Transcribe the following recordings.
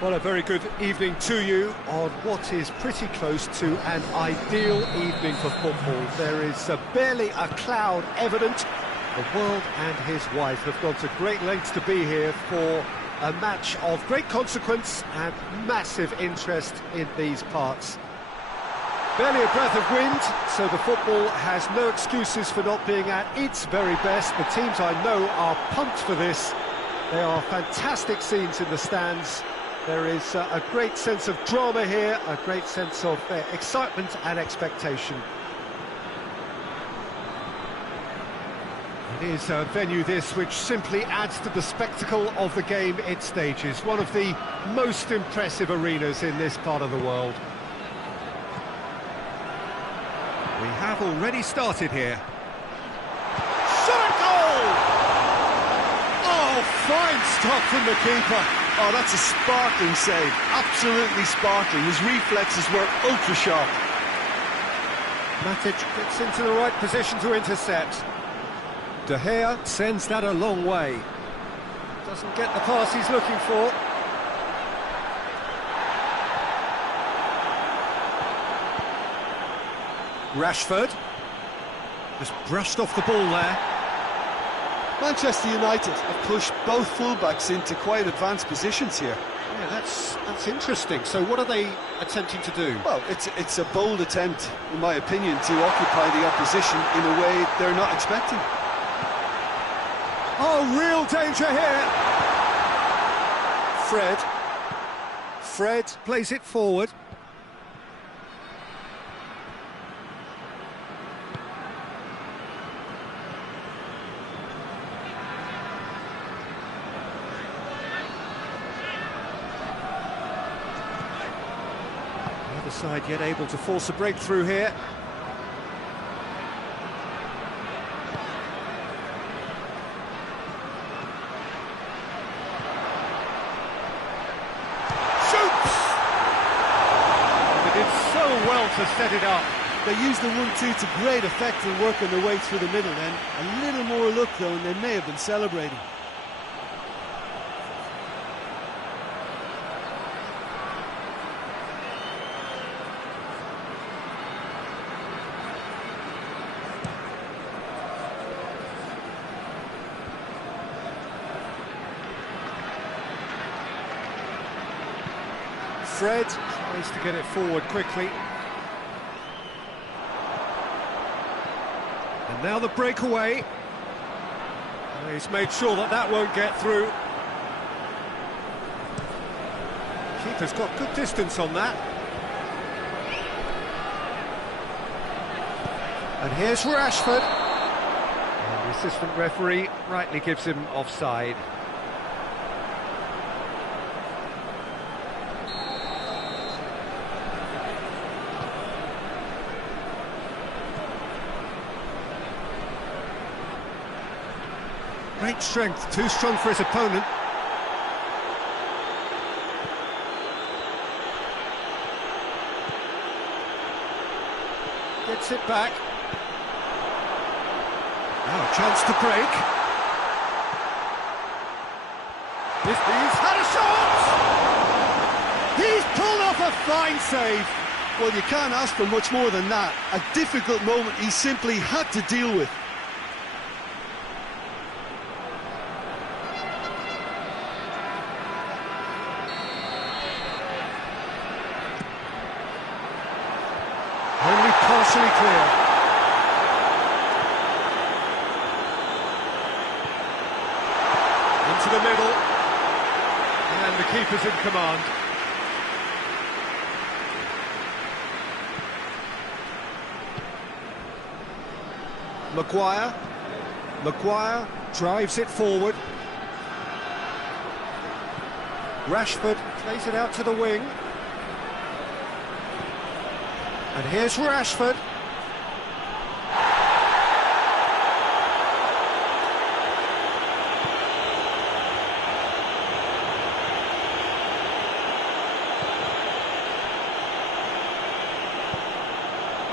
Well, a very good evening to you on what is pretty close to an ideal evening for football. There is barely a cloud evident. The world and his wife have gone to great lengths to be here for a match of great consequence and massive interest in these parts. Barely a breath of wind, so the football has no excuses for not being at its very best. The teams I know are pumped for this. There are fantastic scenes in the stands. There is a great sense of drama here, a great sense of excitement and expectation. It is a venue this which simply adds to the spectacle of the game it stages. One of the most impressive arenas in this part of the world. We have already started here. Shot at goal! Oh, fine stop from the keeper. Oh, that's a sparkling save, absolutely sparkling. His reflexes were ultra-sharp. Matic gets into the right position to intercept. De Gea sends that a long way. Doesn't get the pass he's looking for. Rashford. Just brushed off the ball there. Manchester United have pushed both fullbacks into quite advanced positions here. Yeah, that's interesting. So what are they attempting to do? Well, it's a bold attempt, in my opinion, to occupy the opposition in a way they're not expecting. Oh, real danger here. Fred plays it forward. Side yet able to force a breakthrough here. Shoots! They did so well to set it up. They used the 1-2 to great effect and working their way through the middle then. A little more luck though and they may have been celebrating. Fred tries to get it forward quickly. And now the breakaway. He's made sure that won't get through. Keeper's got good distance on that. And here's Rashford. And the assistant referee rightly gives him offside. Great strength, too strong for his opponent. Gets it back. Now a chance to break. He's had a shot! He's pulled off a fine save. Well, you can't ask for much more than that. A difficult moment he simply had to deal with. Only partially clear. Into the middle. And the keeper's in command. Maguire drives it forward. Rashford plays it out to the wing. And here's Rashford.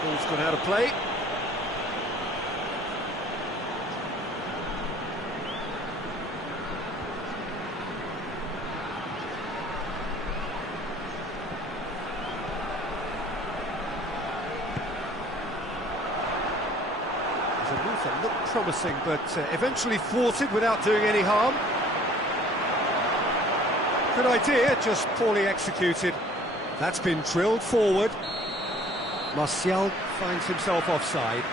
Ball's gone out of play. promising, but eventually thwarted without doing any harm. Good idea, just poorly executed. That's been drilled forward. Martial finds himself offside.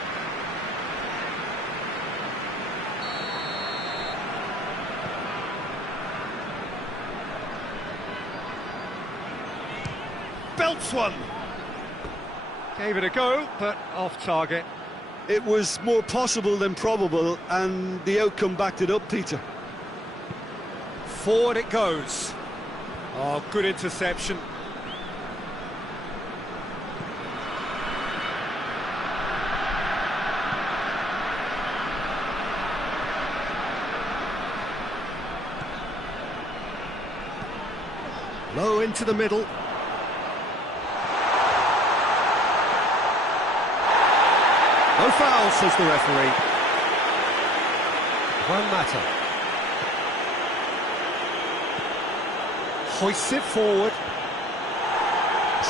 Belts one. Gave it a go, but off target. It was more possible than probable, and the outcome backed it up, Peter. Forward it goes. Oh, good interception. Low into the middle. No foul, says the referee. One matter. Hoists it forward.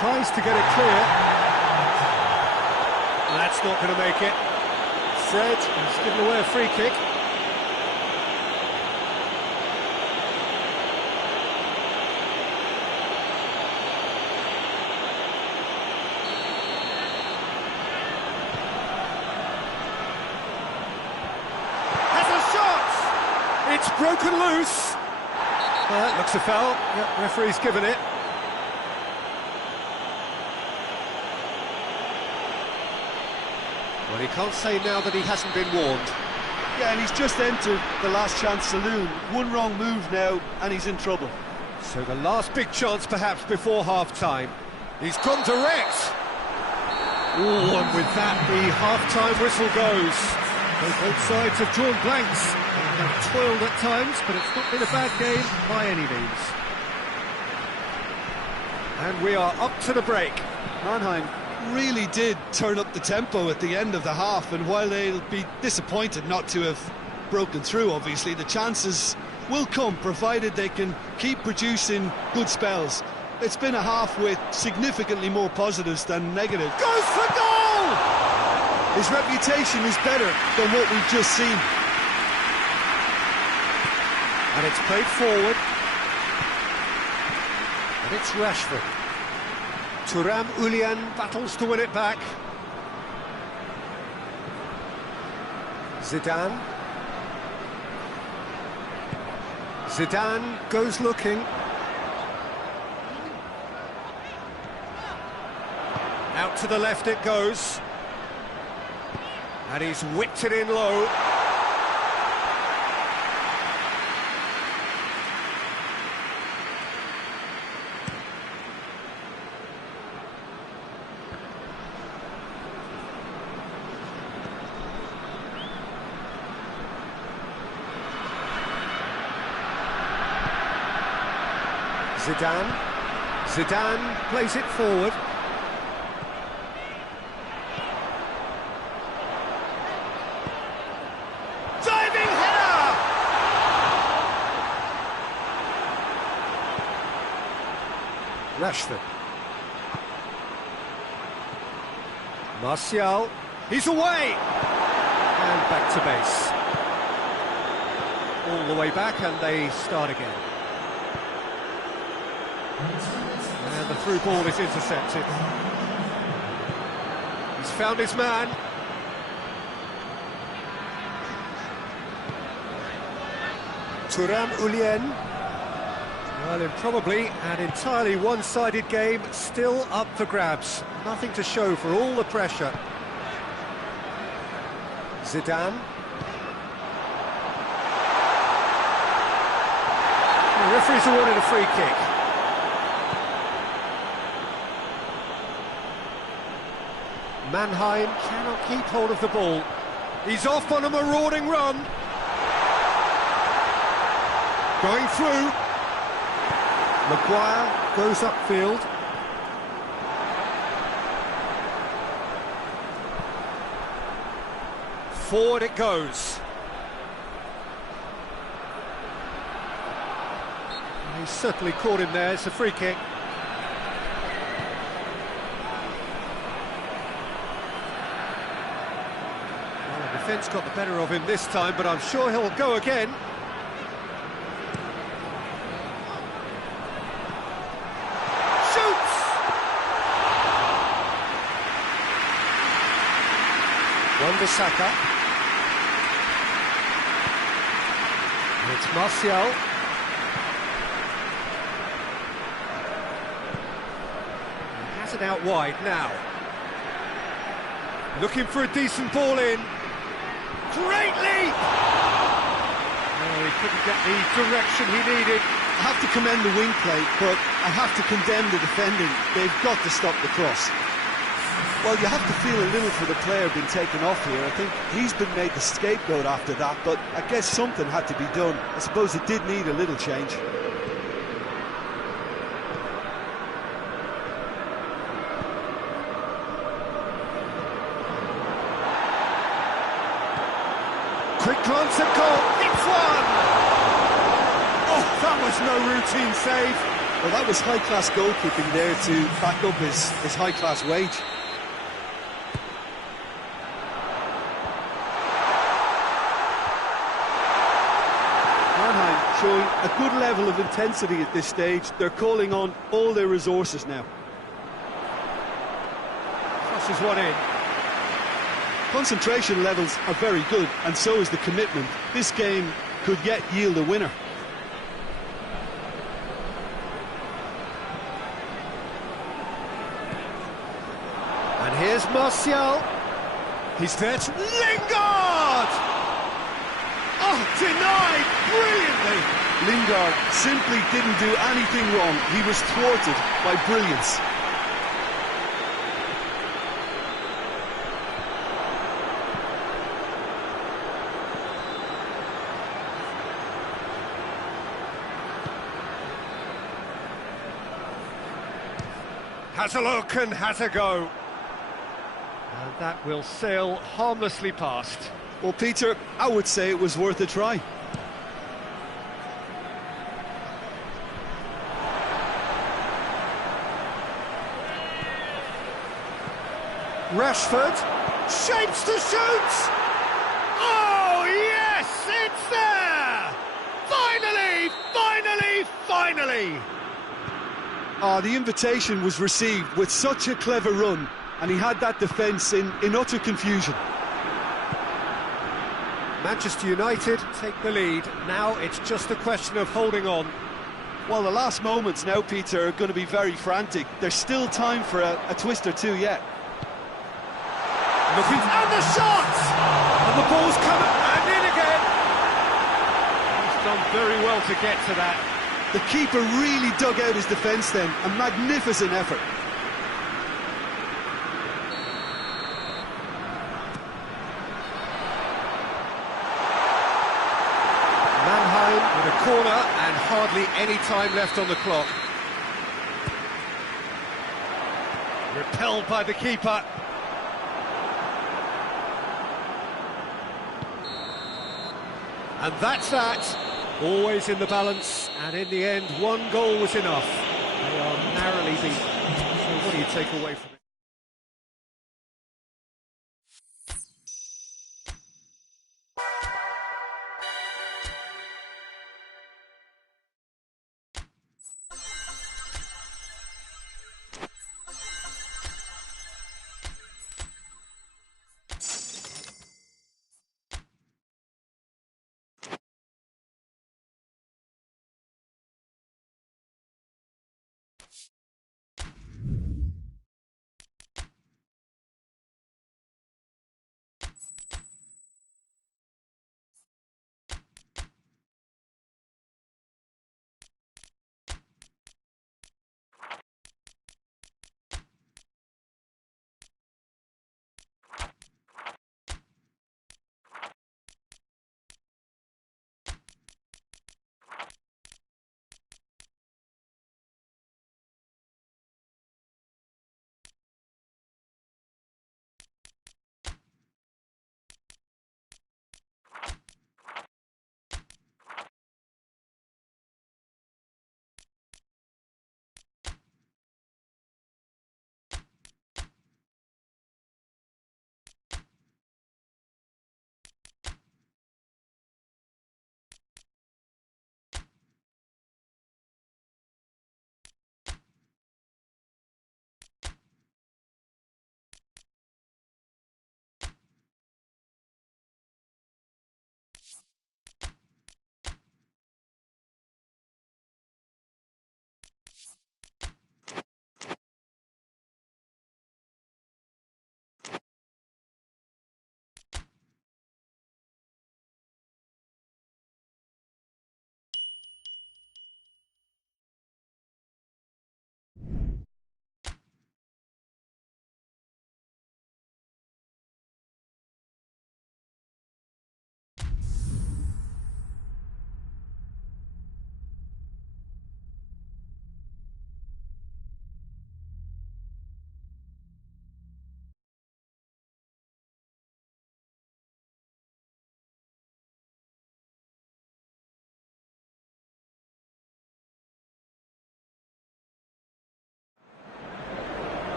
Tries to get it clear. That's not going to make it. Fred has given away a free kick. It's broken loose. That looks a foul. Yep, referee's given it. Well, he can't say now that he hasn't been warned. Yeah, and he's just entered the last chance saloon. One wrong move now, and he's in trouble. So the last big chance perhaps before half-time. He's gone direct. Ooh, and with that, the half-time whistle goes. Both sides have drawn blanks and have toiled at times, but it's not been a bad game by any means. And we are up to the break. Mannheim really did turn up the tempo at the end of the half, and while they'll be disappointed not to have broken through, obviously, the chances will come, provided they can keep producing good spells. It's been a half with significantly more positives than negatives. Goes for goal! His reputation is better than what we've just seen. And it's played forward. And it's Rashford. Thuram Ulian battles to win it back. Zidane. Zidane goes looking. Out to the left it goes. And he's whipped it in low. Zidane plays it forward. Diving header! Rashford. Martial. He's away! And back to base. All the way back, and they start again. And the through ball is intercepted. He's found his man. Thuram Ulian. Well, in probably an entirely one-sided game, still up for grabs. Nothing to show for all the pressure. Zidane. The referee's awarded a free kick. Mannheim cannot keep hold of the ball. He's off on a marauding run. Going through. Maguire goes upfield. Forward it goes. He's certainly caught him there. It's a free kick. defence got the better of him this time, but I'm sure he'll go again. Shoots! Wan-Bissaka. It's Martial. Has it out wide now. Looking for a decent ball in. Great leap! Oh, he couldn't get the direction he needed. I have to commend the wing play, but I have to condemn the defending. They've got to stop the cross. Well, you have to feel a little for the player being taken off here. I think he's been made the scapegoat after that, but I guess something had to be done. I suppose it did need a little change. Quick glance at goal, it's one! Oh, that was no routine save. Well, that was high-class goalkeeping there to back up his high-class wage. Mannheim showing a good level of intensity at this stage. They're calling on all their resources now. Crosses one in. Concentration levels are very good, and so is the commitment. This game could yet yield a winner. And here's Martial. He's there to Lingard! Oh, denied brilliantly! Lingard simply didn't do anything wrong. He was thwarted by brilliance. Has a look and has a go. And that will sail harmlessly past. Well, Peter, I would say it was worth a try. Rashford shapes to shoot! Oh, yes, it's there! Finally, finally, finally! The invitation was received with such a clever run, and he had that defence in utter confusion. Manchester United take the lead. Now it's just a question of holding on. Well, the last moments now, Peter, are going to be very frantic. There's still time for a twist or two yet. Looking, and the shot! And the ball's coming, and in again! He's done very well to get to that. The keeper really dug out his defence then, a magnificent effort. Mannheim with a corner and hardly any time left on the clock. Repelled by the keeper. And that's that. Always in the balance, and in the end, one goal was enough. They are narrowly beaten. So what do you take away from it?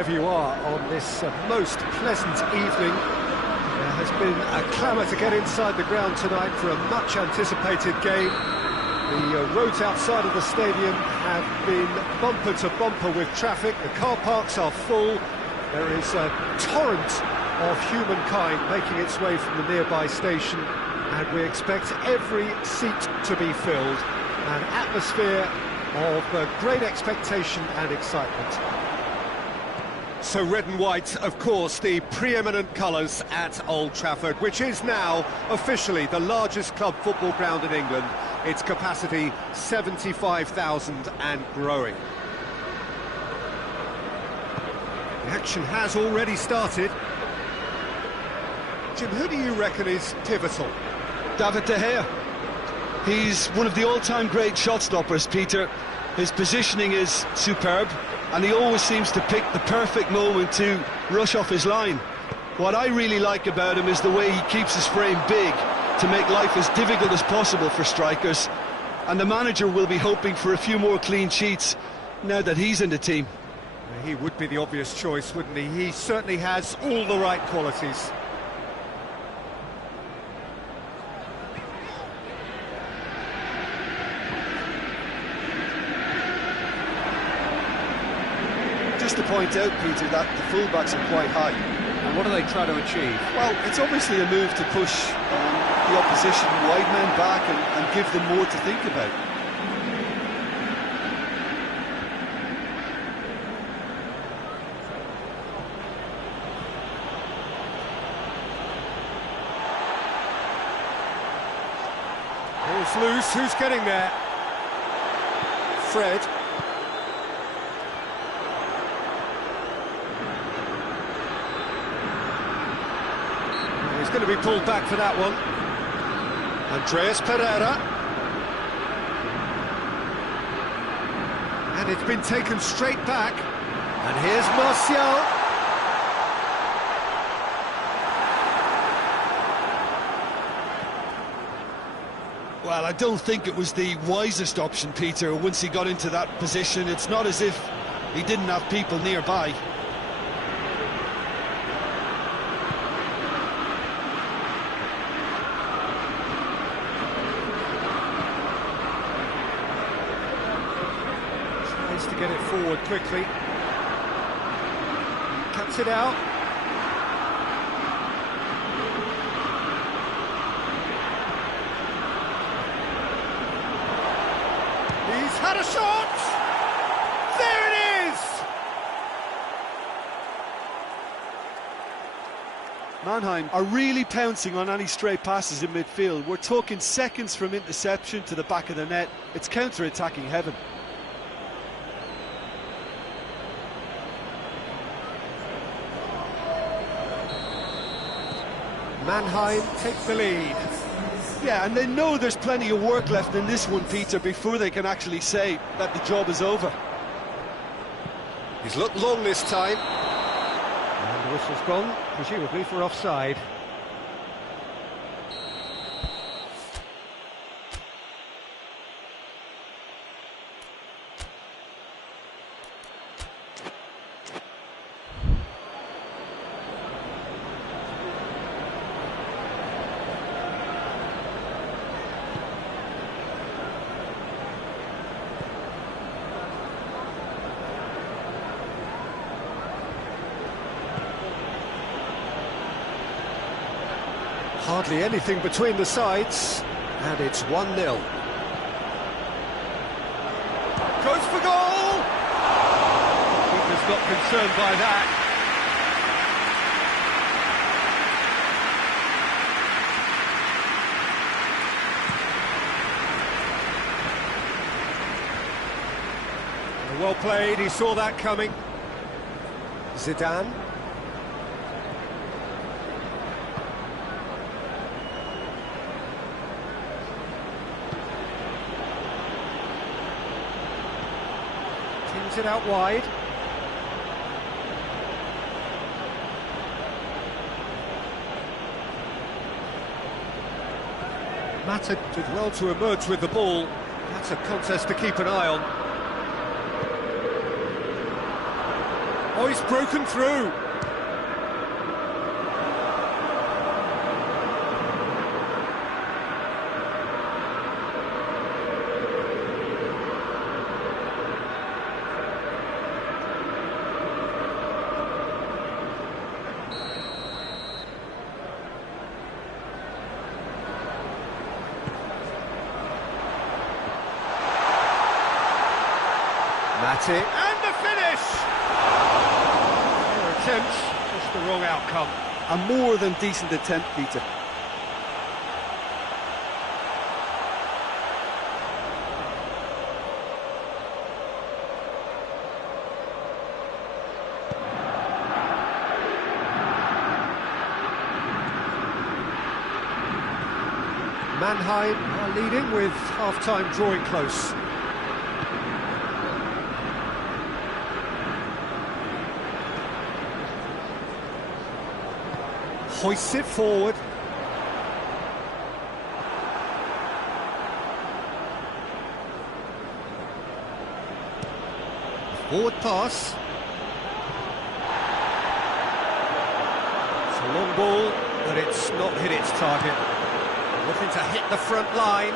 wherever you are on this most pleasant evening. There has been a clamour to get inside the ground tonight for a much-anticipated game. The roads outside of the stadium have been bumper to bumper with traffic. The car parks are full. There is a torrent of humankind making its way from the nearby station, and we expect every seat to be filled. An atmosphere of great expectation and excitement. So red and white, of course, the preeminent colours at Old Trafford, which is now officially the largest club football ground in England. Its capacity 75,000 and growing. The action has already started. Jim, who do you reckon is pivotal? David De Gea. He's one of the all-time great shot stoppers, Peter. His positioning is superb, and he always seems to pick the perfect moment to rush off his line. What I really like about him is the way he keeps his frame big to make life as difficult as possible for strikers, and the manager will be hoping for a few more clean sheets now that he's in the team. He would be the obvious choice, wouldn't he? He certainly has all the right qualities. Just to point out, Peter, that the fullbacks are quite high. And what do they try to achieve? Well, it's obviously a move to push the opposition wide men back and give them more to think about. Ball's loose, who's getting there? Fred. He's going to be pulled back for that one. Andreas Pereira. And it's been taken straight back. And here's Martial. Well, I don't think it was the wisest option, Peter, once he got into that position. It's not as if he didn't have people nearby. Tries to get it forward quickly. Cuts it out. He's had a shot! There it is! Mannheim are really pouncing on any stray passes in midfield. We're talking seconds from interception to the back of the net. It's counter-attacking heaven. Mannheim take the lead. Yeah, and they know there's plenty of work left in this one, Peter, before they can actually say that the job is over. He's looked long this time. And the whistle's gone, presumably for offside. Hardly anything between the sides, and it's 1-0. Goes for goal! Keeper's not concerned by that. Well played, he saw that coming. Zidane. Tins it out wide. Mata did well to emerge with the ball. That's a contest to keep an eye on. Oh, he's broken through. That's it. And the finish! Their attempts, just the wrong outcome. A more than decent attempt, Peter. Mannheim are leading with half-time drawing close. Hoists it forward. Forward pass. It's a long ball, but it's not hit its target. Looking to hit the front line.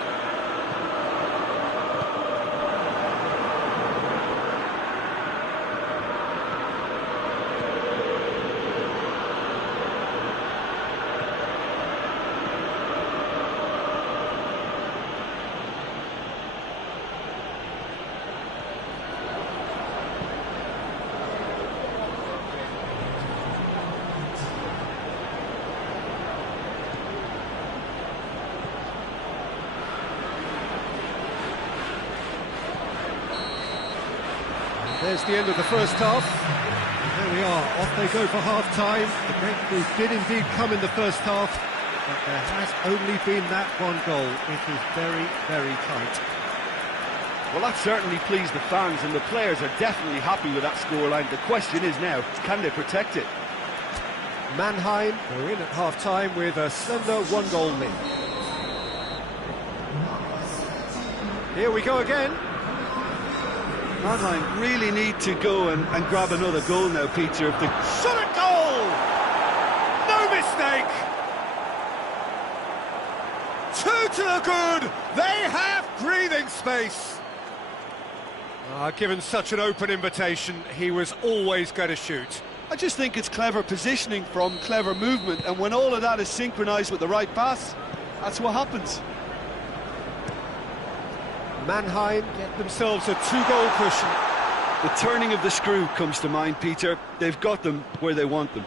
There's the end of the first half. And there we are, off they go for half-time. The breakthrough did indeed come in the first half, but there has only been that one goal. It is very, very tight. Well, that certainly pleased the fans, and the players are definitely happy with that scoreline. The question is now, can they protect it? Mannheim are in at half-time with a slender one-goal lead. Here we go again. Mannheim really need to go and grab another goal now, Peter. If they... Shot at goal! No mistake! Two to the good! They have breathing space! Given such an open invitation, he was always going to shoot. I just think it's clever positioning from clever movement, and when all of that is synchronised with the right pass, that's what happens. Mannheim get themselves a two-goal cushion. The turning of the screw comes to mind, Peter. They've got them where they want them.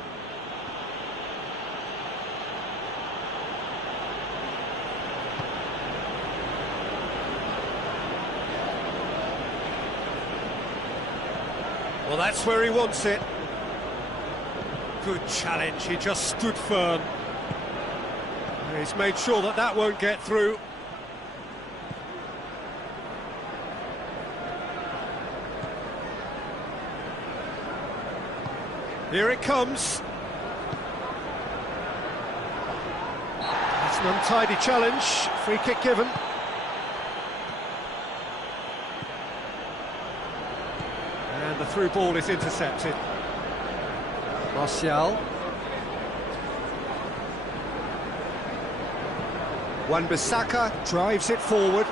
Well, that's where he wants it. Good challenge, he just stood firm. He's made sure that that won't get through. Here it comes. It's an untidy challenge. Free kick given. And the through ball is intercepted. Martial. Wan-Bissaka drives it forward.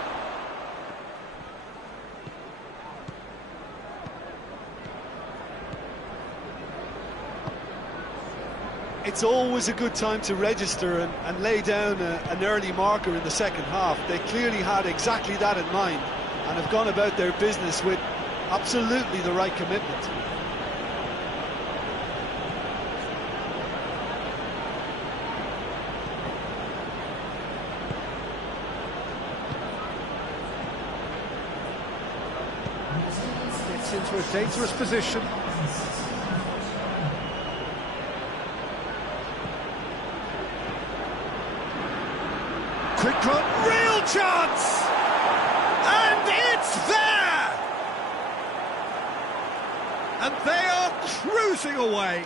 It's always a good time to register and lay down an early marker in the second half. They clearly had exactly that in mind and have gone about their business with absolutely the right commitment. Gets into a dangerous position. Quick run, real chance! And it's there! And they are cruising away.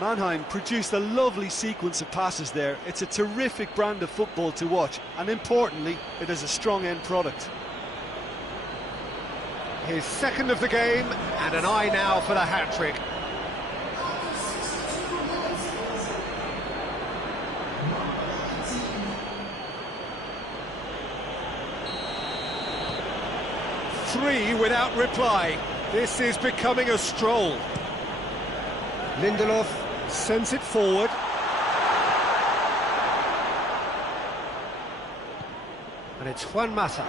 Mannheim produced a lovely sequence of passes there. It's a terrific brand of football to watch, and importantly, it is a strong end product. His second of the game, and an eye now for the hat-trick. Three without reply. This is becoming a stroll. Lindelof sends it forward. And it's Juan Mata.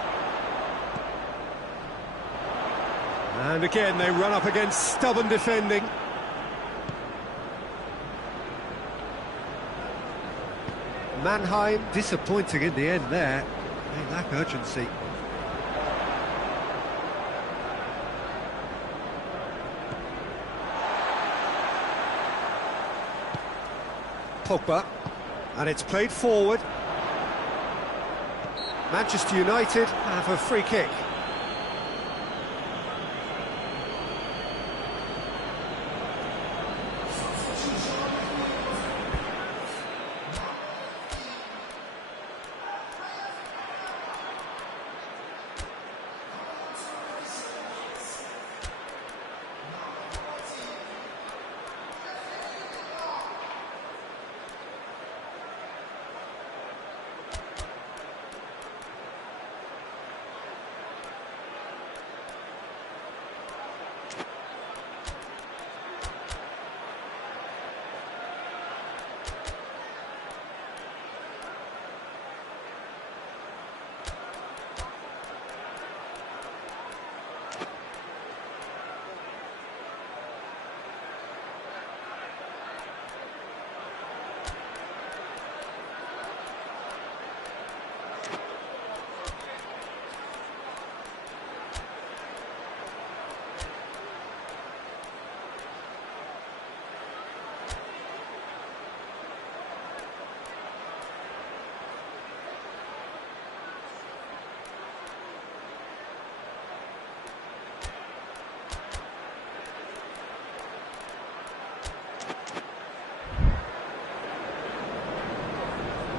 And again, they run up against stubborn defending. Mannheim disappointing in the end there. They lack urgency. Pogba, and it's played forward. Manchester United have a free kick.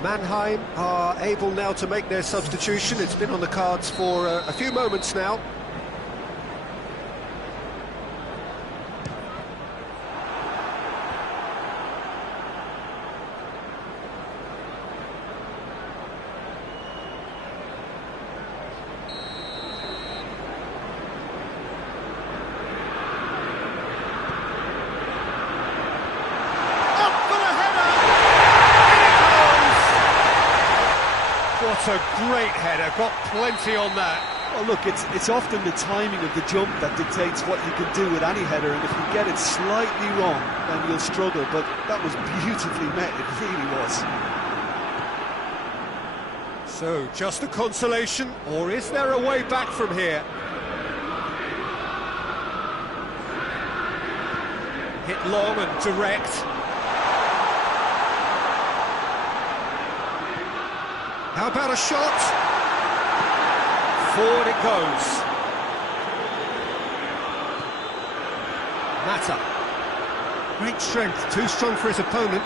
Mannheim are able now to make their substitution. It's been on the cards for a few moments now. What a great header, got plenty on that. Well, look, it's often the timing of the jump that dictates what you can do with any header, and if you get it slightly wrong, then you'll struggle, but that was beautifully met, it really was. So, just a consolation, or is there a way back from here? Hit long and direct. How about a shot? Forward it goes. Mata. Great strength, too strong for his opponent.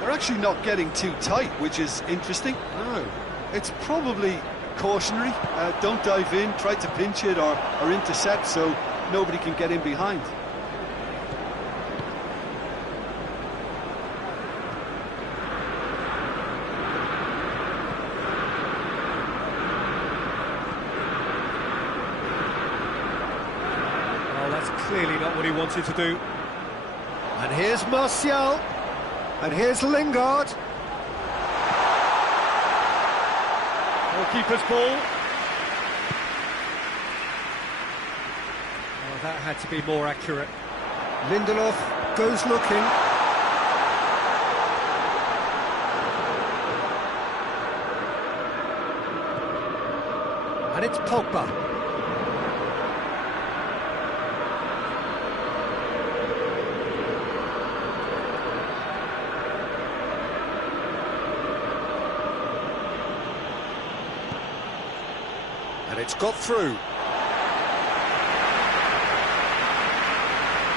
They're actually not getting too tight, which is interesting. No. It's probably cautionary. Don't dive in, try to pinch it or intercept so nobody can get in behind. Clearly not what he wanted to do. And here's Martial. And here's Lingard. Goalkeeper's ball. Oh, that had to be more accurate. Lindelof goes looking. And it's Pogba. And it's got through.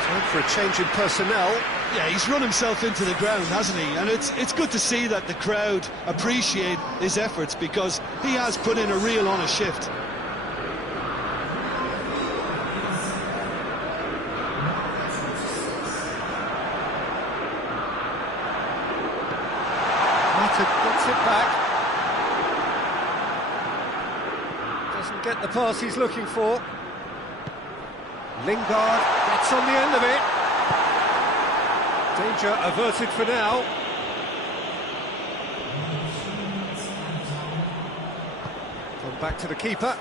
Time for a change in personnel. Yeah, he's run himself into the ground, hasn't he? And it's good to see that the crowd appreciate his efforts because he has put in a real honest shift. Gets it back. Doesn't get the pass he's looking for. Lingard gets on the end of it. Danger averted for now. Come back to the keeper.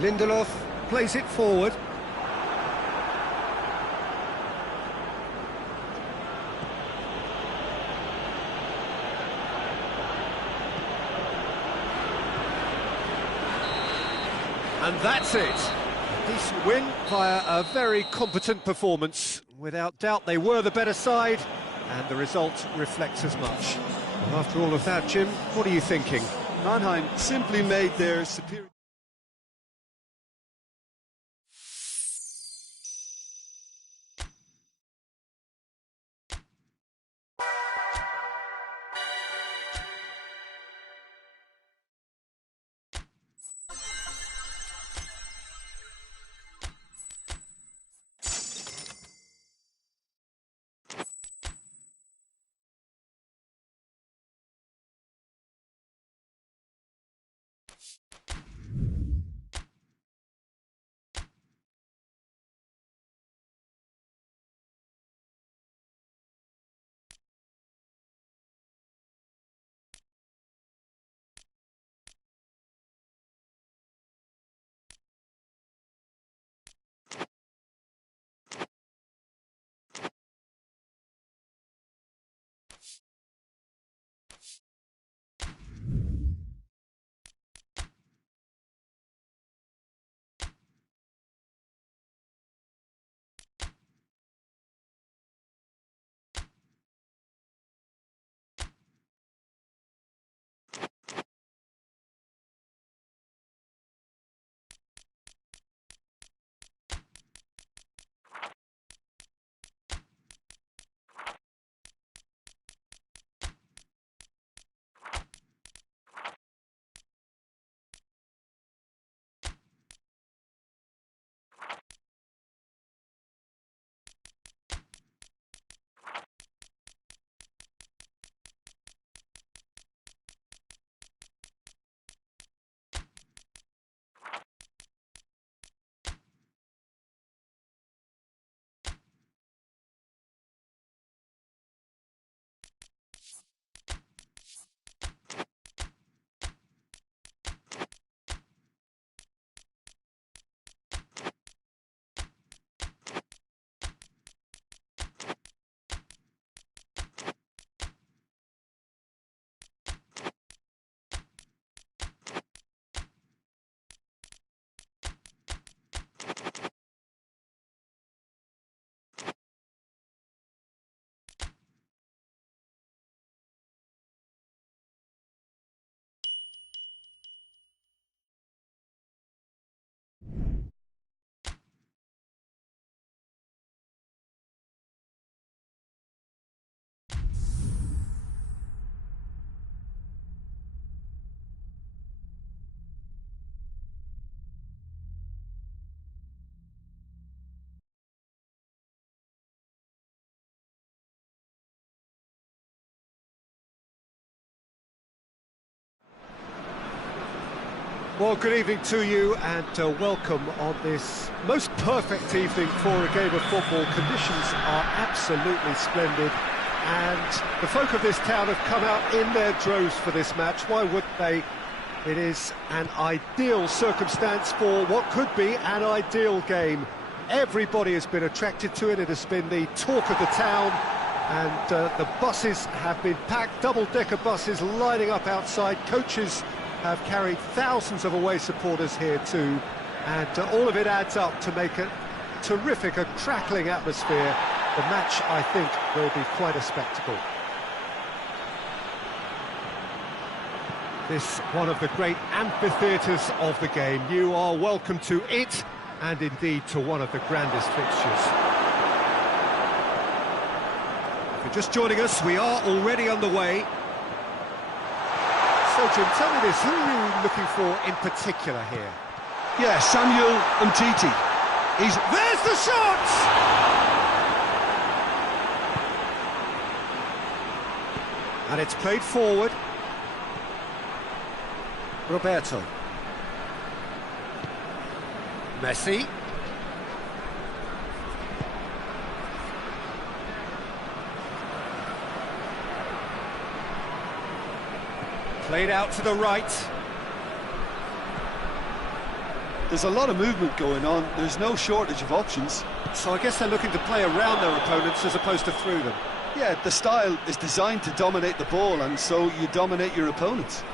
Lindelof plays it forward. And that's it. A decent win via a very competent performance. Without doubt, they were the better side, and the result reflects as much. Well, after all of that, Jim, what are you thinking? Mannheim simply made their superior... Well, good evening to you and welcome on this most perfect evening for a game of football. Conditions are absolutely splendid and the folk of this town have come out in their droves for this match. Why wouldn't they? It is an ideal circumstance for what could be an ideal game. Everybody has been attracted to it. It has been the talk of the town, and the buses have been packed, double-decker buses lining up outside. Coaches have carried thousands of away supporters here too, and all of it adds up to make a terrific, a crackling atmosphere. The match, I think, will be quite a spectacle. This one of the great amphitheatres of the game. You are welcome to it, and indeed to one of the grandest fixtures. If you're just joining us, we are already underway. So, Jim, tell me this, who are you looking for in particular here? Yeah, Samuel Umtiti. There's the shot! And it's played forward. Roberto. Messi. Played out to the right. There's a lot of movement going on. There's no shortage of options. So I guess they're looking to play around their opponents as opposed to through them. Yeah, the style is designed to dominate the ball, and so you dominate your opponents.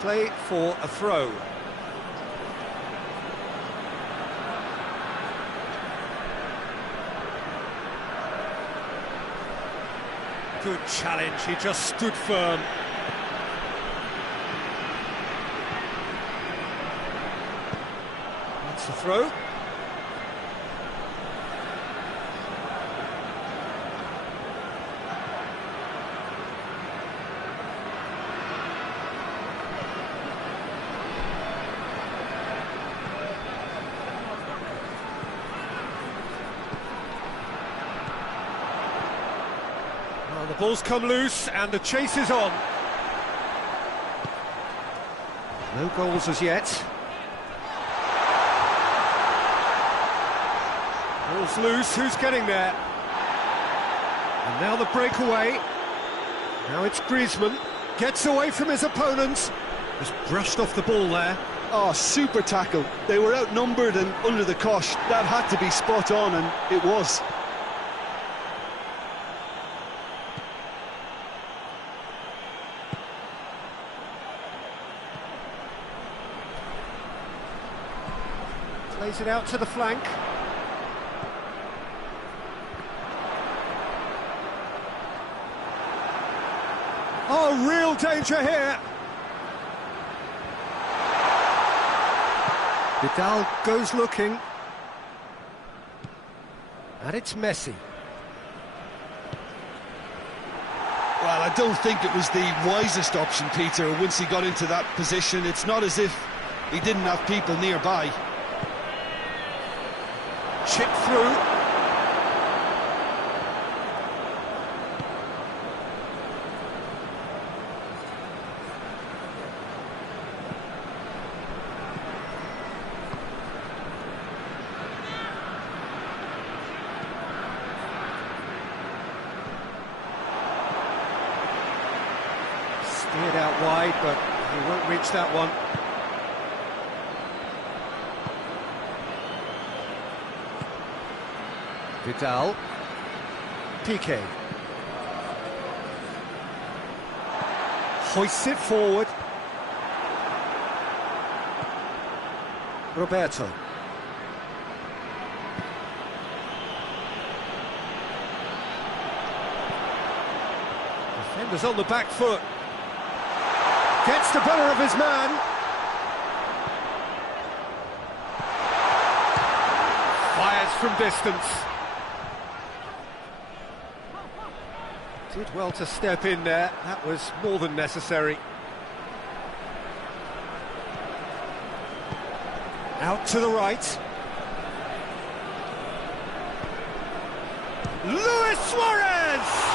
Play for a throw. Good challenge, he just stood firm. That's the throw. The ball's come loose and the chase is on. No goals as yet. Ball's loose, who's getting there? And now the breakaway. Now it's Griezmann. Gets away from his opponents. Just brushed off the ball there. Oh, super tackle. They were outnumbered and under the cosh. That had to be spot on, and it was. Plays it out to the flank. Oh, real danger here. Vidal goes looking. And it's Messi. Well, I don't think it was the wisest option, Peter, once he got into that position. It's not as if he didn't have people nearby. Chip through. Steered out wide, but he won't reach that one. Vidal. Piqué. Hoists it forward. Roberto. Defenders on the back foot. Gets the better of his man. Fires from distance. Did well to step in there. That was more than necessary. Out to the right. Luis Suarez!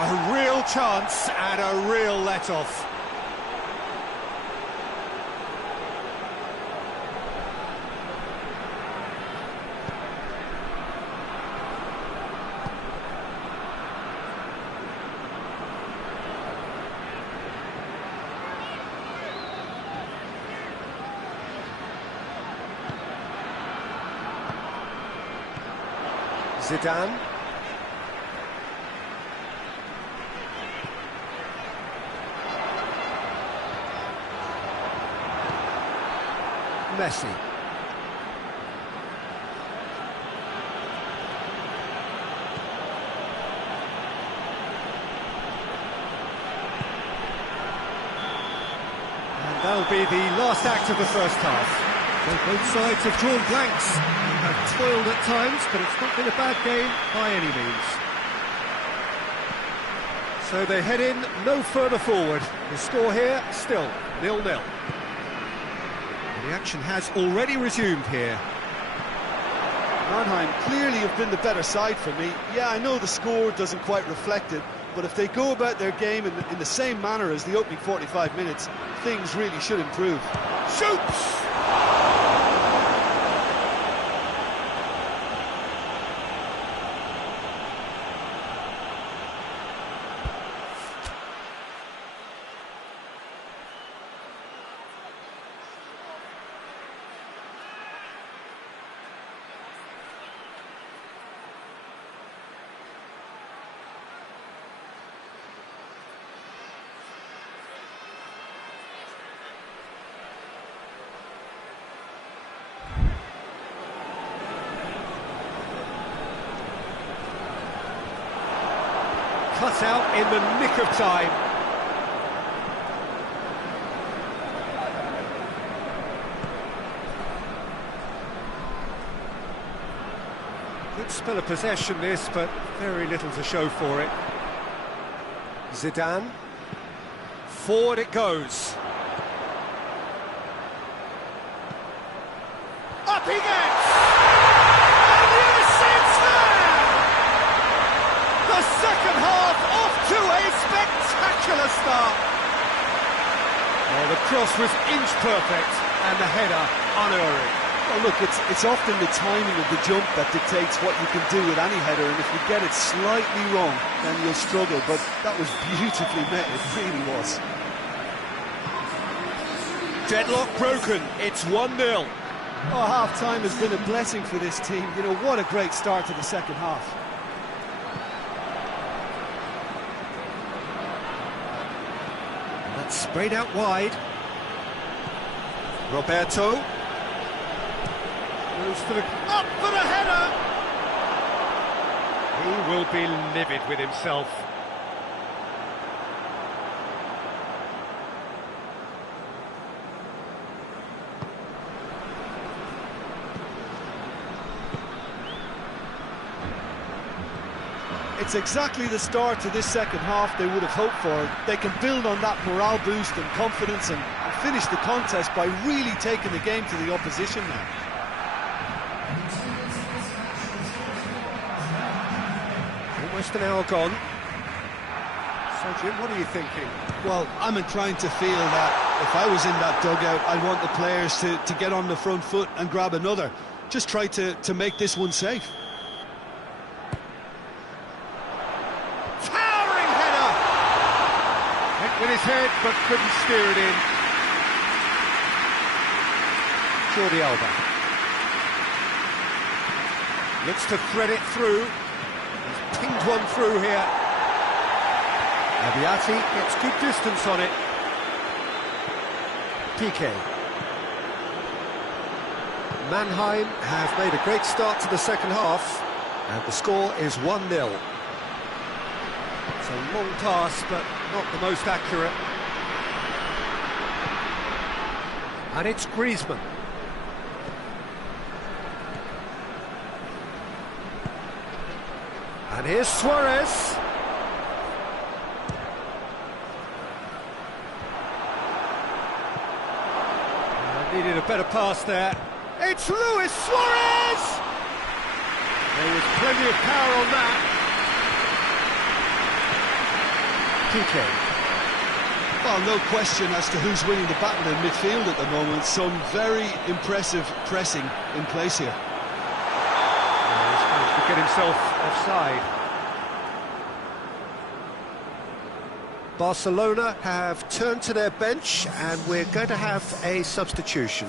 A real chance and a real let-off. Zidane. Messi. And that'll be the last act of the first half. So both sides have drawn blanks and have toiled at times, but it's not been a bad game by any means. So they head in no further forward. The score here, still 0-0. The action has already resumed here. Mannheim clearly have been the better side for me. Yeah, I know the score doesn't quite reflect it, but if they go about their game in the same manner as the opening 45 minutes, things really should improve. Shoots! Cut out in the nick of time. Good spell of possession this, but very little to show for it. Zidane. Forward it goes. Up he gets! And yes, it's there! The second half off to a spectacular start. Oh, the cross was inch perfect and the header unerring. Well, look, it's often the timing of the jump that dictates what you can do with any header, and if you get it slightly wrong, then you'll struggle, but that was beautifully met, it really was. Deadlock broken, it's 1-0. Oh, half-time has been a blessing for this team. You know, what a great start to the second half. That's sprayed out wide. Roberto. Goes for the... Up for the header! He will be livid with himself. It's exactly the start to this second half they would have hoped for. They can build on that morale boost and confidence and finish the contest by really taking the game to the opposition now. Almost an hour gone. So, Jim, what are you thinking? Well, I'm inclined to feel that if I was in that dugout, I'd want the players to get on the front foot and grab another. Just try to make this one safe. Towering header! Hit with his head, but couldn't steer it in. Jordi Alba. Looks to thread it through. He's pinged one through here. Abiati gets good distance on it. PK. Mannheim have made a great start to the second half, and the score is 1-0. It's a long pass, but not the most accurate. And it's Griezmann. And here's Suarez. And Needed a better pass there. It's Luis Suarez! There was plenty of power on that. PK. Well, no question as to who's winning the battle in midfield at the moment. Some very impressive pressing in place here. He's managed to get himself offside. Barcelona have turned to their bench and we're going to have a substitution.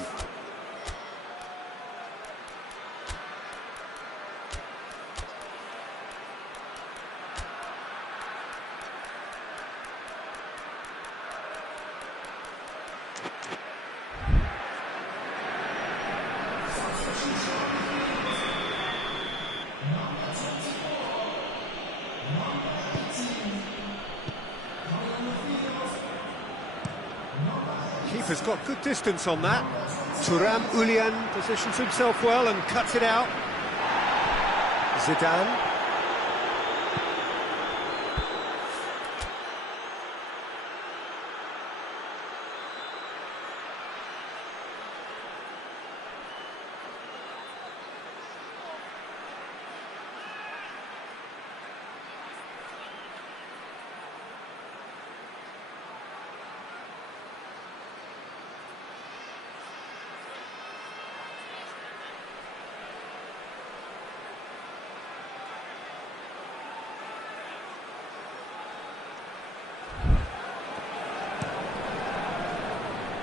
Keeper's got good distance on that. Thuram Ulian positions himself well and cuts it out. Zidane.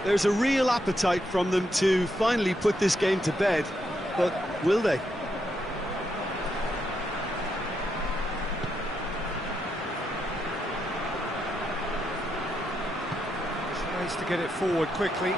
There's a real appetite from them to finally put this game to bed, but will they? Tries to get it forward quickly.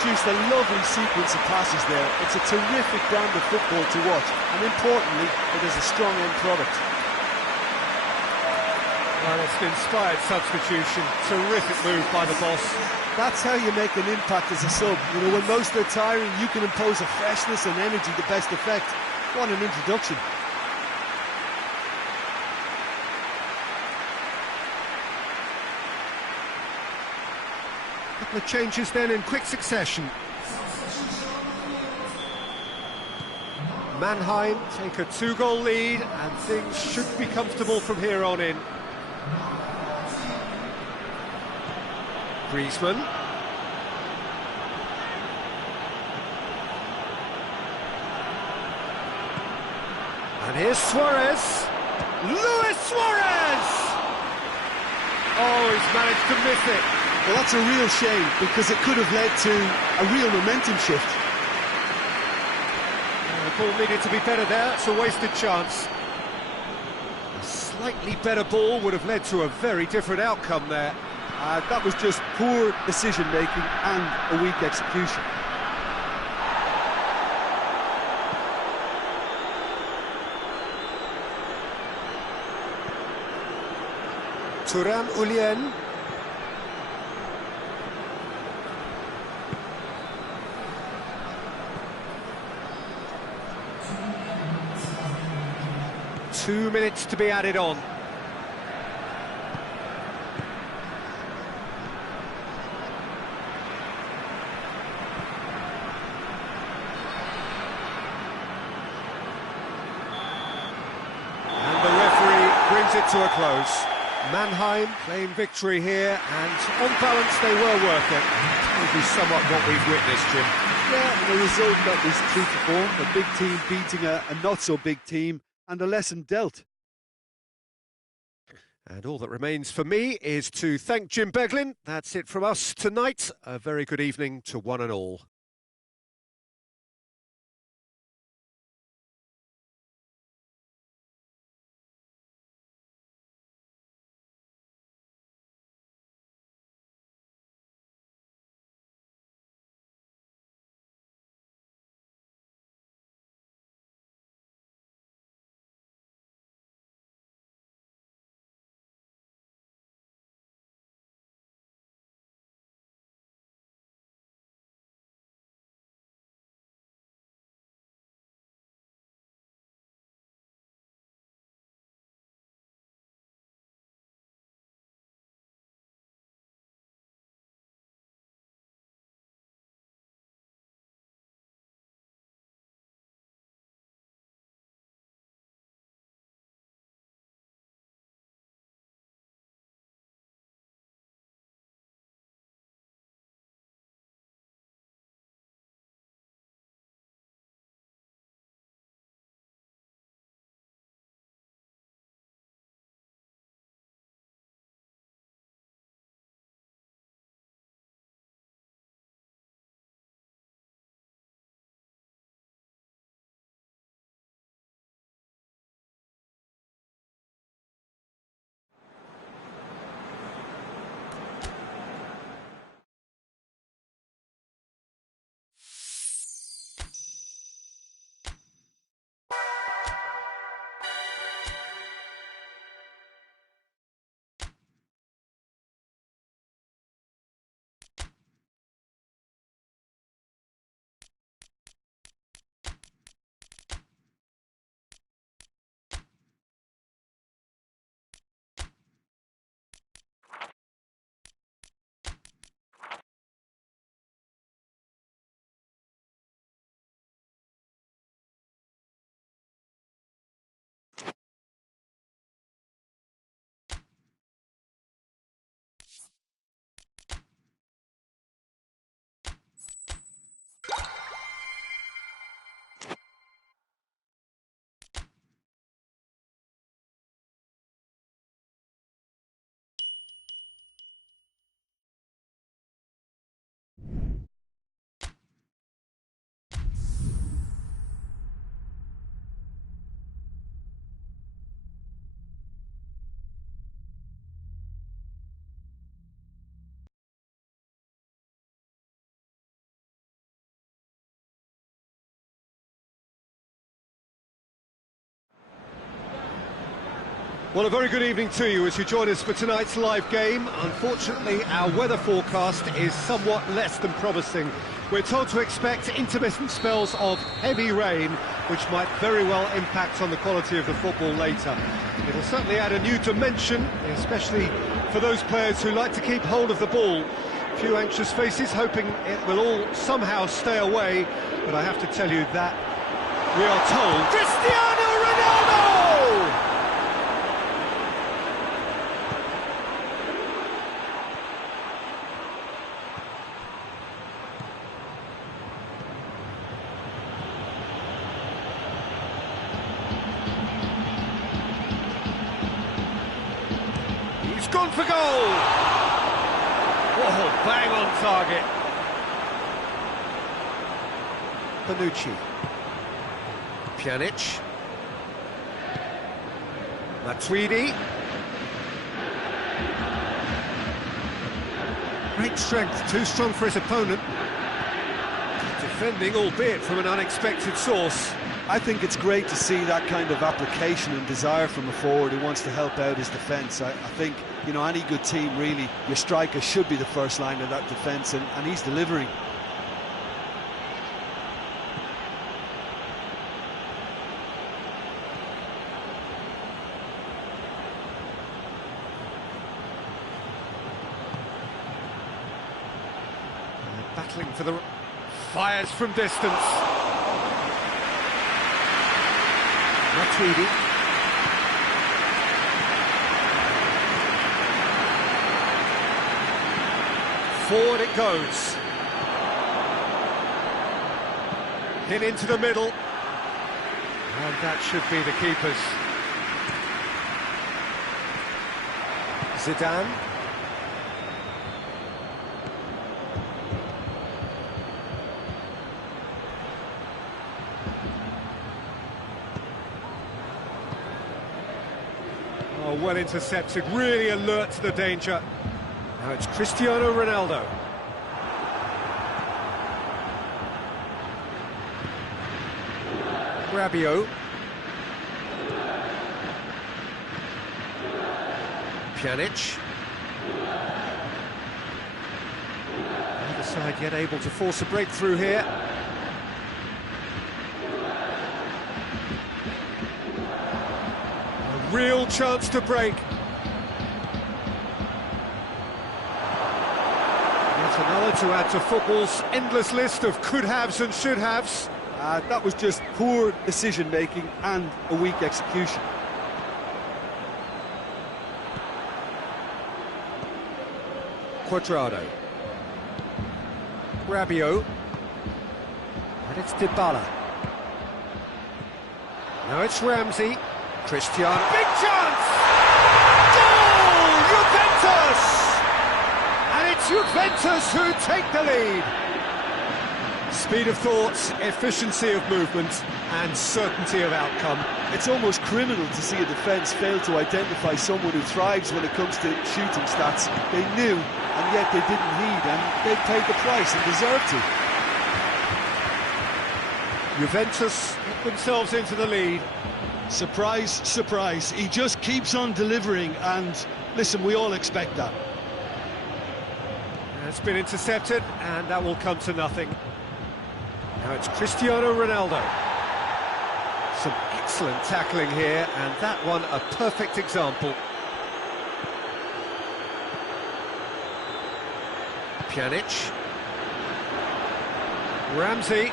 Produced a lovely sequence of passes there. It's a terrific brand of football to watch, and importantly, it is a strong end product. Well, it's an inspired substitution. Terrific move by the boss. That's how you make an impact as a sub. You know, when most are tiring, you can impose a freshness and energy to best effect. What an introduction. The changes then in quick succession. Mannheim take a 2-goal lead and things should be comfortable from here on in. Griezmann. And here's Suarez. Luis Suarez! Oh, he's managed to miss it. Well, that's a real shame, because it could have led to a real momentum shift. The ball needed to be better there, it's a wasted chance. A slightly better ball would have led to a very different outcome there. That was just poor decision-making and a weak execution. Thuram Ulian. Two minutes to be added on. And the referee brings it to a close. Mannheim claim victory here, and on balance they were worth it. Maybe somewhat what we've witnessed, Jim. Yeah, and the result that was true to form, a big team beating a not-so-big team, and a lesson dealt. And all that remains for me is to thank Jim Beglin. That's it from us tonight. A very good evening to one and all. Well, a very good evening to you as you join us for tonight's live game. Unfortunately, our weather forecast is somewhat less than promising. We're told to expect intermittent spells of heavy rain, which might very well impact on the quality of the football later. It'll certainly add a new dimension, especially for those players who like to keep hold of the ball. A few anxious faces hoping it will all somehow stay away, but I have to tell you that we are told Cristiano Ronaldo! He's gone for goal! Oh, bang on target. Bonucci. Pjanic. Matuidi. Great strength, too strong for his opponent. Defending, albeit from an unexpected source. I think it's great to see that kind of application and desire from a forward who wants to help out his defence. I think, you know, any good team, really, your striker should be the first line of that defence, and he's delivering. Battling for the... fires from distance. Matuidi. Forward it goes. Hit into the middle. And that should be the keepers. Zidane. Oh, well intercepted, really alert to the danger. Now it's Cristiano Ronaldo. Rabiot. Pjanic. Neither side yet able to force a breakthrough here. A real chance to break. Another to add to football's endless list of could-haves and should-haves. That was just poor decision-making and a weak execution. Cuadrado. Rabiot. And it's Dybala. Now it's Ramsey. Cristiano. Big chance! Goal! Juventus! And it's Juventus who take the lead. Speed of thought, efficiency of movement, and certainty of outcome. It's almost criminal to see a defence fail to identify someone who thrives when it comes to shooting stats. They knew, and yet they didn't heed, and they paid the price and deserved to. Juventus get themselves into the lead. Surprise, surprise. He just keeps on delivering, and listen, we all expect that. It's been intercepted, and that will come to nothing. Now it's Cristiano Ronaldo. Some excellent tackling here, and that one a perfect example. Pjanic. Ramsey.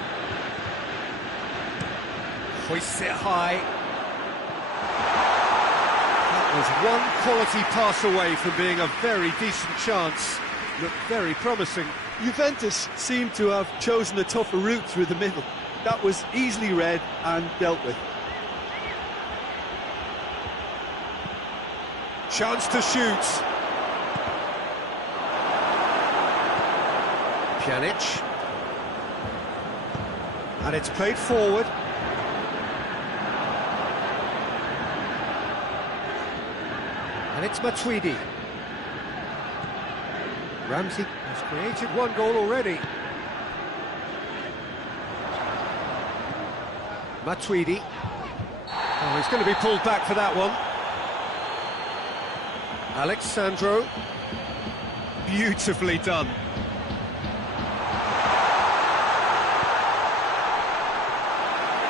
Hoists it high. That was one quality pass away from being a very decent chance. Looked very promising. Juventus seemed to have chosen a tougher route through the middle. That was easily read and dealt with. Chance to shoot. Pjanic. And it's played forward. And it's Matuidi. Ramsey has created one goal already. Matuidi. Oh, he's going to be pulled back for that one. Alexandro. Beautifully done.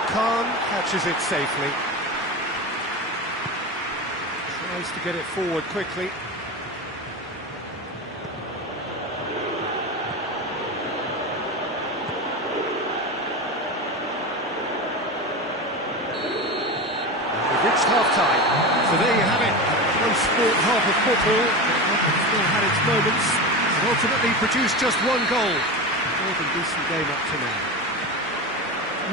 Khan catches it safely. Tries to get it forward quickly. We've reached half-time. So there you have it. One sport half of football. It's still had its moments and ultimately produced just one goal. More than decent game up to now.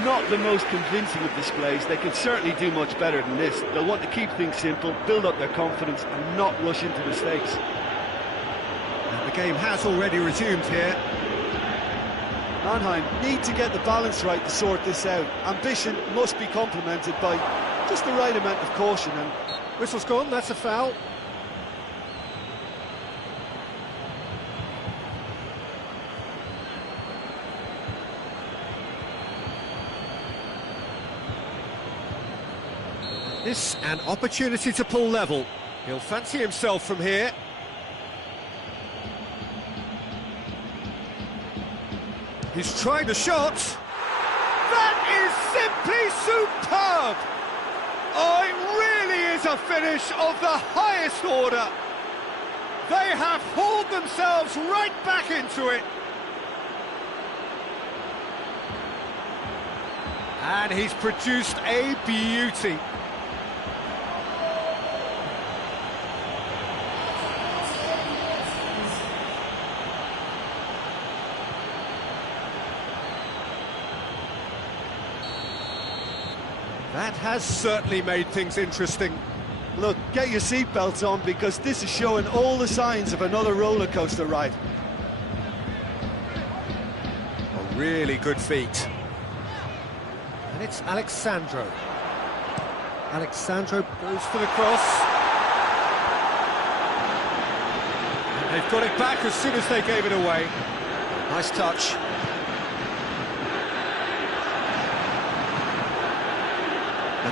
Not the most convincing of displays. They could certainly do much better than this. They'll want to keep things simple, build up their confidence and not rush into mistakes. And the game has already resumed here. Mannheim need to get the balance right to sort this out. Ambition must be complemented by just the right amount of caution. And Whistle's gone, that's a foul. This an opportunity to pull level. He'll fancy himself from here. He's tried a shot. That is simply superb! Oh, it really is a finish of the highest order. They have hauled themselves right back into it. And he's produced a beauty. That has certainly made things interesting. look, get your seatbelts on because this is showing all the signs of another roller coaster ride. A really good feat. And it's Alexandro. Alexandro goes for the cross. And they've got it back as soon as they gave it away. Nice touch.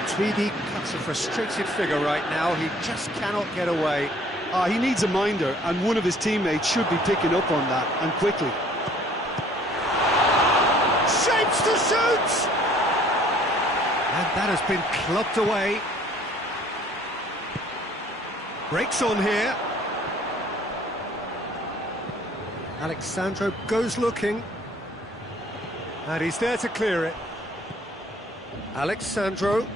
Tweedy cuts a frustrated figure right now. He just cannot get away. He needs a minder, and one of his teammates should be picking up on that, and quickly. Shapes to shoot! And that has been clubbed away. Breaks on here. Alexandro goes looking. And he's there to clear it. Alexandro.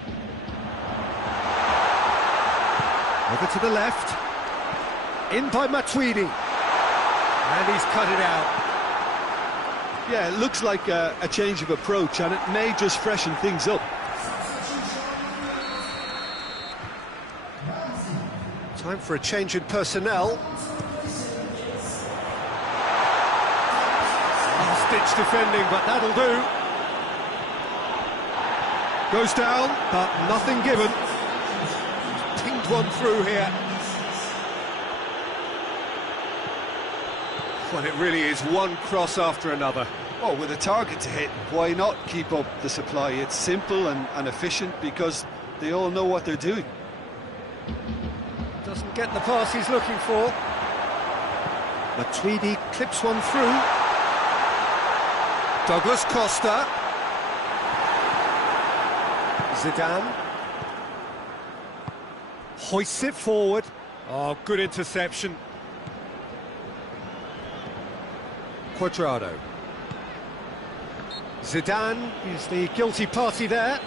Over to the left. In by Matuidi. And he's cut it out. Yeah, it looks like a change of approach, and it may just freshen things up. Time for a change in personnel. Last-ditch defending, but that'll do. Goes down, but nothing given. Pinged one through here. Well, it really is one cross after another. Oh, with a target to hit, why not keep up the supply? It's simple and efficient because they all know what they're doing. Doesn't get the pass he's looking for. Matuidi clips one through. Douglas Costa. Zidane. Hoists it forward. Oh, good interception. Cuadrado. Zidane is the guilty party there.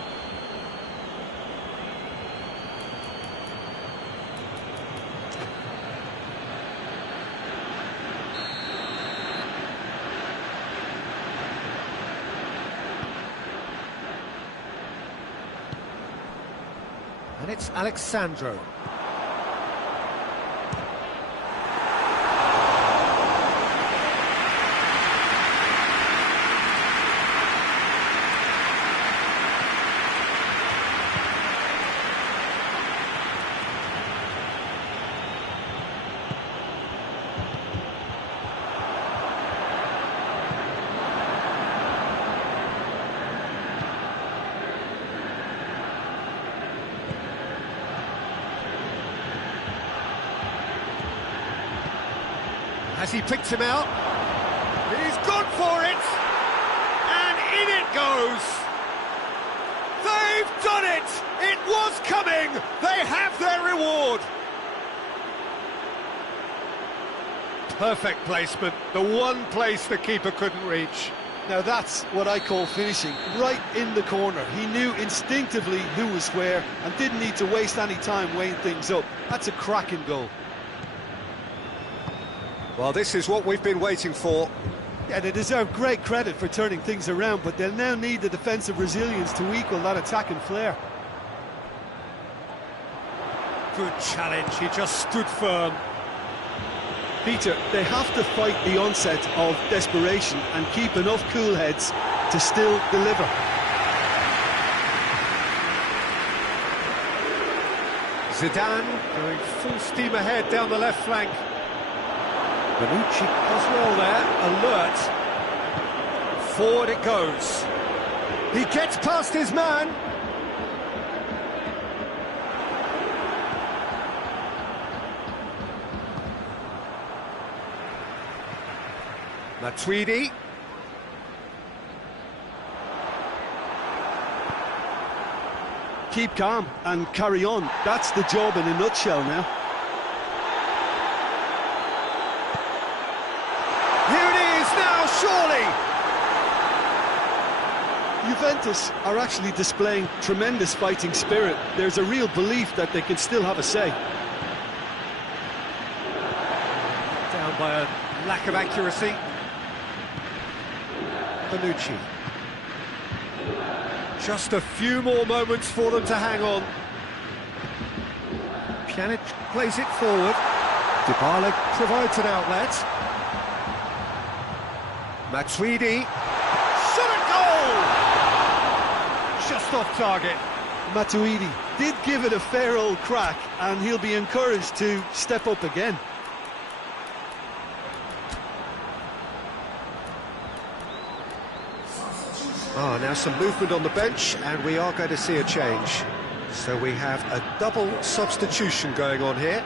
And it's Alexandro. Has he picked him out? He's gone for it! And in it goes! They've done it! It was coming! They have their reward! Perfect placement, the one place the keeper couldn't reach. Now that's what I call finishing, right in the corner. He knew instinctively who was where and didn't need to waste any time weighing things up. That's a cracking goal. Well, this is what we've been waiting for. Yeah, they deserve great credit for turning things around, but they'll now need the defensive resilience to equal that attacking flair. Good challenge, he just stood firm. Peter, they have to fight the onset of desperation and keep enough cool heads to still deliver. Zidane going full steam ahead down the left flank. Bonucci does well there, alert. Forward it goes. He gets past his man. Matuidi. Keep calm and carry on. That's the job in a nutshell now. Here it is now, surely! Juventus are actually displaying tremendous fighting spirit. There's a real belief that they can still have a say. Down by a lack of accuracy. Bonucci. Just a few more moments for them to hang on. Pjanic plays it forward. Dybala provides an outlet. Matuidi. Shot at goal! Just off target. Matuidi did give it a fair old crack, and he'll be encouraged to step up again. Ah, now some movement on the bench, and we are going to see a change. So we have a double substitution going on here.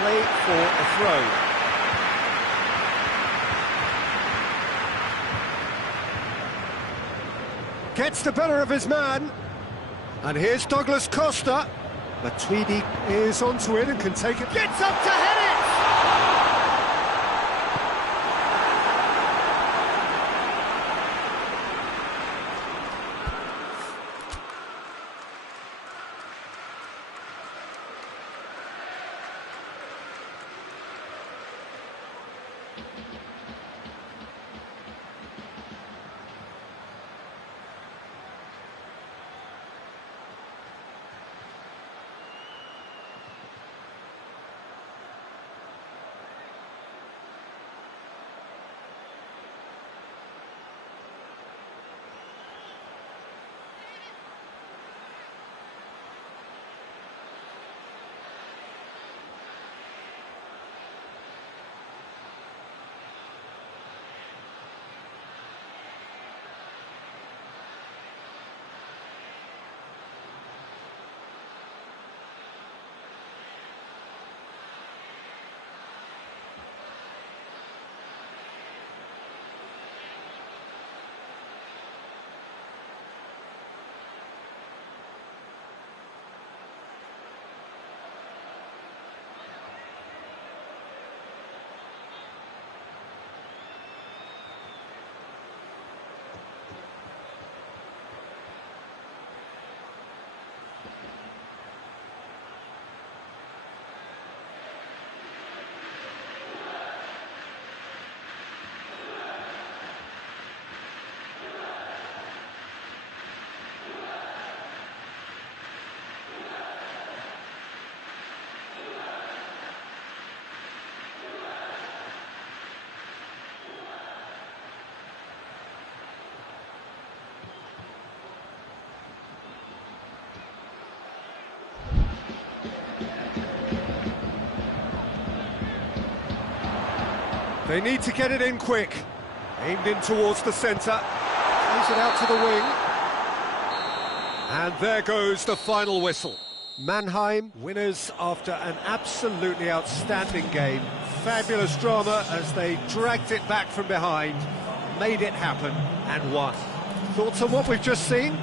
Play for a throw. Gets the better of his man. And here's Douglas Costa. Matuidi is onto it and can take it. Gets up to head it! They need to get it in quick. Aimed in towards the centre. Plays it out to the wing. And there goes the final whistle. Mannheim, winners after an absolutely outstanding game. Fabulous drama as they dragged it back from behind, made it happen and won. Thoughts on what we've just seen?